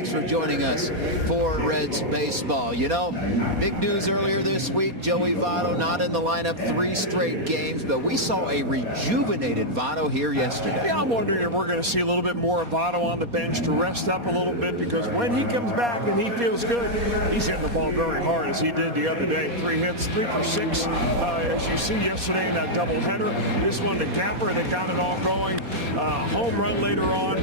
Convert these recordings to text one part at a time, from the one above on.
Thanks for joining us for Reds baseball. You know, big news earlier this week, Joey Votto not in the lineup 3 straight games, but we saw a rejuvenated Votto here yesterday. Yeah, I'm wondering if we're going to see a little bit more of Votto on the bench to rest up a little bit, because when he comes back and he feels good, he's hitting the ball very hard as he did the other day. 3 hits, 3 for 6, as you see yesterday in that doubleheader. This one to Camper, they got it all going. Home run later on.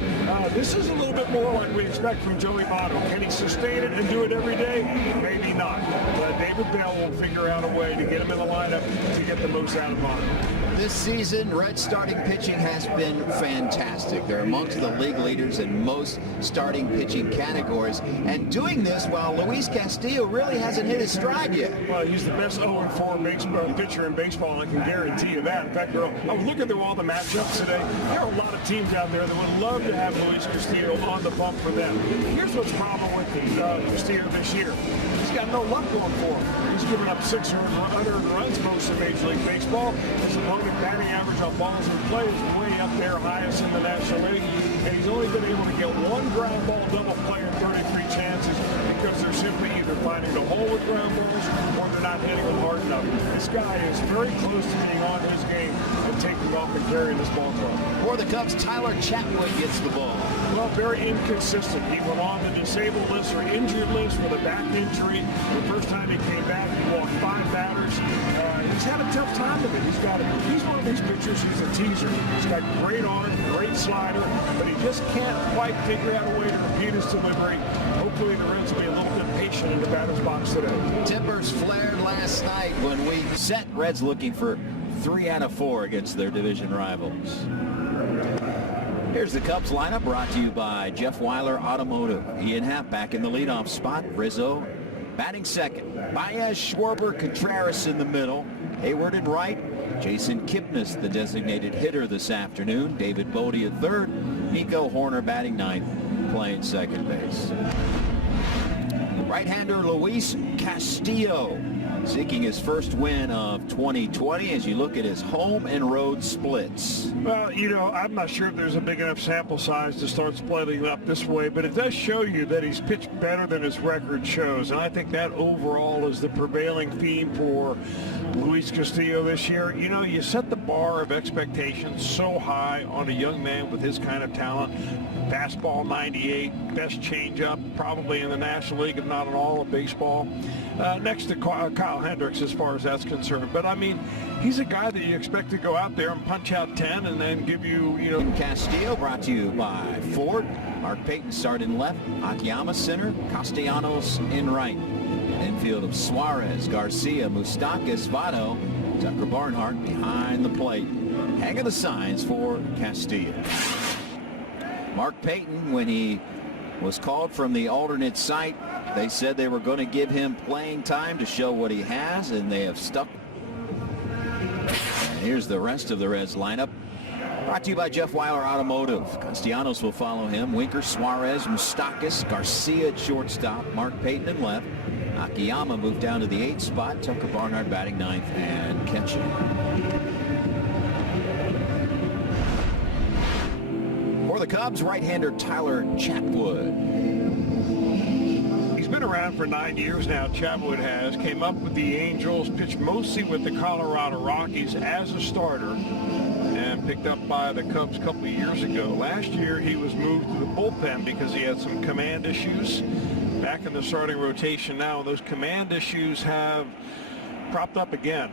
This is a little bit more like we expect from Joey Votto. Can he sustain it and do it every day? Maybe not. But David Bell will figure out a way to get him in the lineup to get the most out of Votto. This season, Reds starting pitching has been fantastic. They're amongst the league leaders in most starting pitching categories. And doing this while Luis Castillo really hasn't hit his stride yet. Well, he's the best 0-4 pitcher in baseball, I can guarantee you that. In fact, I was looking through all the matchups today. There are a lot of teams out there that would love to have Luis Castillo on the bump for them. Here's what's the problem with Castillo this year. He's got no luck going for him. He's given up 6 unearned runs most of Major League Baseball. His opponent batting average on balls in play is way up there, highest in the National League. And he's only been able to get 1 ground ball double play in 33 chances because they're simply either finding the hole with ground balls or they're not hitting them hard enough. This guy is very close to being on his game and taking off and carrying this ball club. For the Cubs, Tyler Chatwood gets the ball. Well, very inconsistent. He went on the disabled list or injured list with a back injury. The first time he came back, he walked 5 batters. He's had a tough time of it. He's one of these pitchers who's a teaser. He's got great arm, great slider, but he just can't quite figure out a way to repeat his delivery. Hopefully the Reds will be a little bit patient in the batter's box today. Timbers flared last night when we set Reds looking for 3 out of 4 against their division rivals. Here's the Cubs lineup, brought to you by Jeff Weiler Automotive. Ian Happ back in the leadoff spot. Rizzo batting second. Baez, Schwarber, Contreras in the middle. Hayward in right. Jason Kipnis, the designated hitter this afternoon. David Bodie at third. Nico Horner batting ninth, playing second base. Right-hander Luis Castillo seeking his first win of 2020 as you look at his home and road splits. Well, you know, I'm not sure if there's a big enough sample size to start splitting up this way, but it does show you that he's pitched better than his record shows. And I think that overall is the prevailing theme for Luis Castillo this year. You know, you set the bar of expectations so high on a young man with his kind of talent. Fastball 98, best changeup probably in the National League, if not in all of baseball. Next to Kyle Hendricks as far as that's concerned. But I mean, he's a guy that you expect to go out there and punch out 10 and then give you, you know. Castillo brought to you by Ford. Mark Payton starting left, Akiyama center, Castellanos in right. Infield of Suarez, Garcia, Moustakas, Votto, Tucker Barnhart behind the plate. Hang of the signs for Castillo. Mark Payton, when he was called from the alternate site, they said they were going to give him playing time to show what he has, and they have stuck. And here's the rest of the Reds lineup, brought to you by Jeff Weiler Automotive. Castellanos will follow him. Winker, Suarez, Moustakas, Garcia at shortstop, Mark Payton in left. Akiyama moved down to the 8th spot. Tucker Barnhart batting 9th and catching. For the Cubs, right-hander Tyler Chatwood. He's been around for 9 years now, Chatwood has. Came up with the Angels, pitched mostly with the Colorado Rockies as a starter, and picked up by the Cubs a couple of years ago. Last year, he was moved to the bullpen because he had some command issues. Back in the starting rotation now, those command issues have propped up again.